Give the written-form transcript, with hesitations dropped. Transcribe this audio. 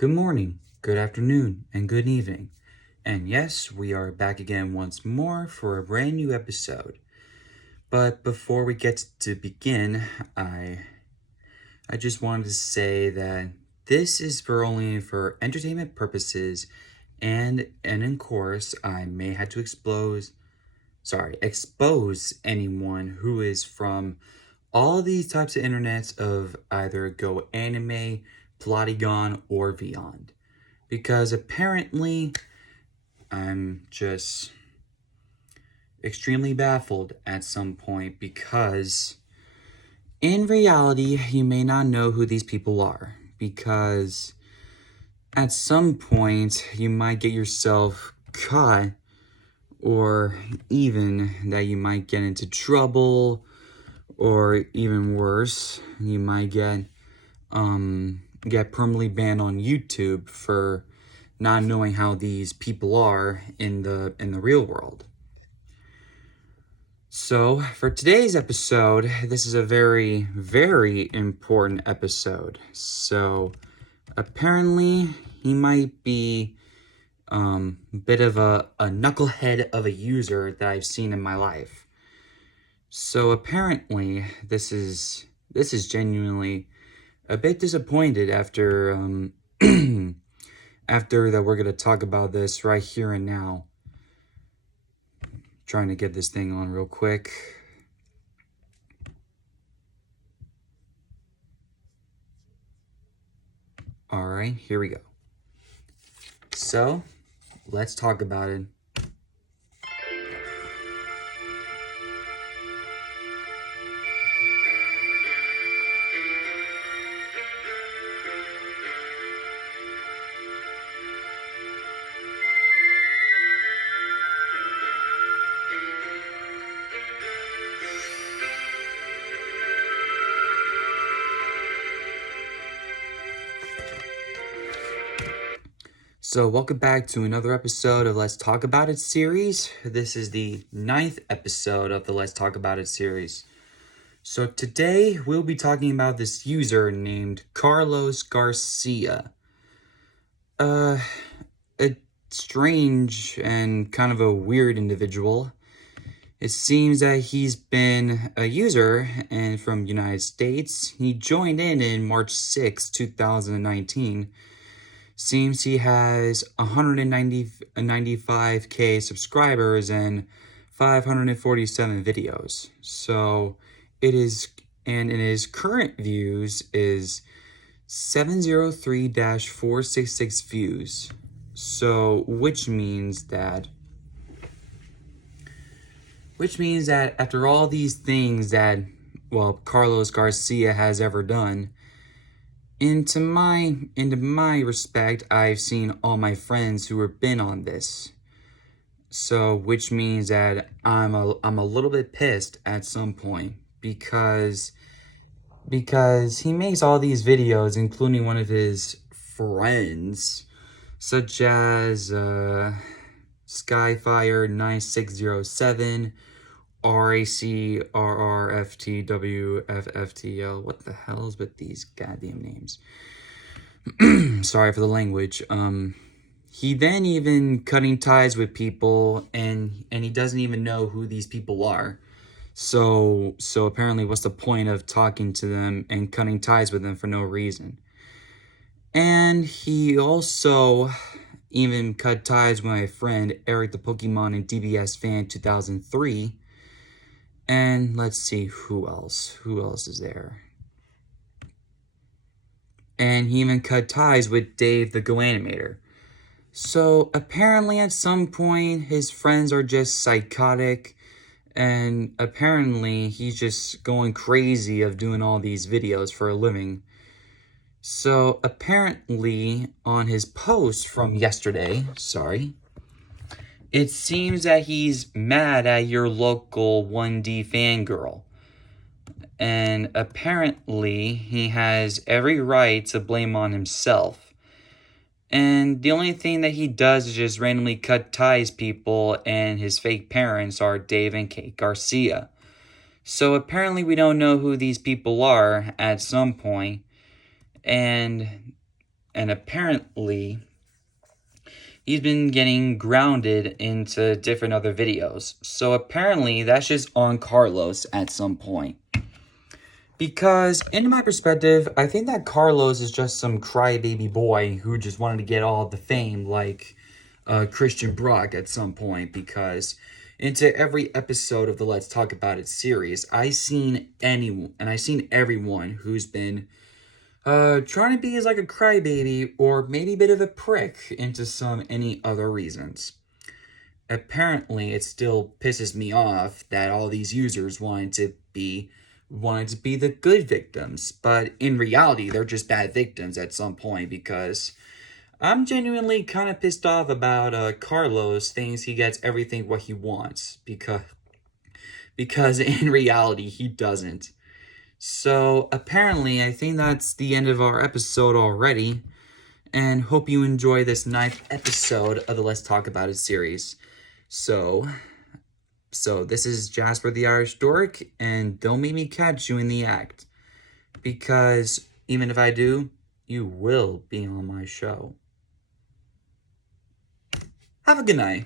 Good morning, good afternoon, and good evening. And yes, we are back again once more for a brand new episode. But before we get to begin, I just wanted to say that this is only for entertainment purposes, and in course, I may have to expose anyone who is from all these types of internets of either Go Anime, Plotagon, or beyond. Because apparently I'm just extremely baffled at some point because in reality, you may not know who these people are because at some point you might get yourself caught or even that you might get into trouble or even worse, you might get permanently banned on YouTube for not knowing how these people are in the real world. So, for today's episode, this is a very, very important episode. So, apparently, he might be a bit of a knucklehead of a user that I've seen in my life. So, apparently, this is genuinely a bit disappointed after after that we're going to talk about this right here and now. Trying to get this thing on real quick. All right, here we go. So, let's talk about it. So, welcome back to another episode of Let's Talk About It series. This is the 9th episode of the Let's Talk About It series. So, today we'll be talking about this user named Carlos Garcia. A strange and kind of a weird individual. It seems that he's been a user and from United States. He joined in March 6, 2019. Seems he has 195k subscribers and 547 videos. So it is, and in his current views is 703-466 views. So which means that after all these things that, Carlos Garcia has ever done, into my respect, I've seen all my friends who have been on this. So, which means that I'm a little bit pissed at some point because he makes all these videos, including one of his friends, such as Skyfire9607, RACRRFTWFFTL. What the hell is with these goddamn names? Sorry for the language. He then even cutting ties with people, and he doesn't even know who these people are. So apparently, what's the point of talking to them and cutting ties with them for no reason? And he also even cut ties with my friend Eric the Pokemon and DBS Fan 2003. And let's see, who else is there? And he even cut ties with Dave the Go Animator. So apparently at some point his friends are just psychotic, and apparently he's just going crazy of doing all these videos for a living. So apparently on his post from yesterday, it seems that he's mad at your local 1D fangirl. And apparently, he has every right to blame on himself. And the only thing that he does is just randomly cut ties people, and his fake parents are Dave and Kate Garcia. So apparently we don't know who these people are at some point. And And apparently, he's been getting grounded into different other videos. So apparently, that's just on Carlos at some point. Because, in my perspective, I think that Carlos is just some crybaby boy who just wanted to get all the fame like Christian Brock at some point. Because into every episode of the Let's Talk About It series, I've seen everyone who's been trying to be as like a crybaby or maybe a bit of a prick into any other reasons. Apparently, it still pisses me off that all these users wanted to be the good victims, but in reality, they're just bad victims at some point because I'm genuinely kind of pissed off about Carlos thinks he gets everything what he wants because in reality he doesn't. So apparently, I think that's the end of our episode already, and hope you enjoy this 9th episode of the Let's Talk About It series. So this is Jasper the Irish Dork, and don't make me catch you in the act, because even if I do, you will be on my show. Have a good night.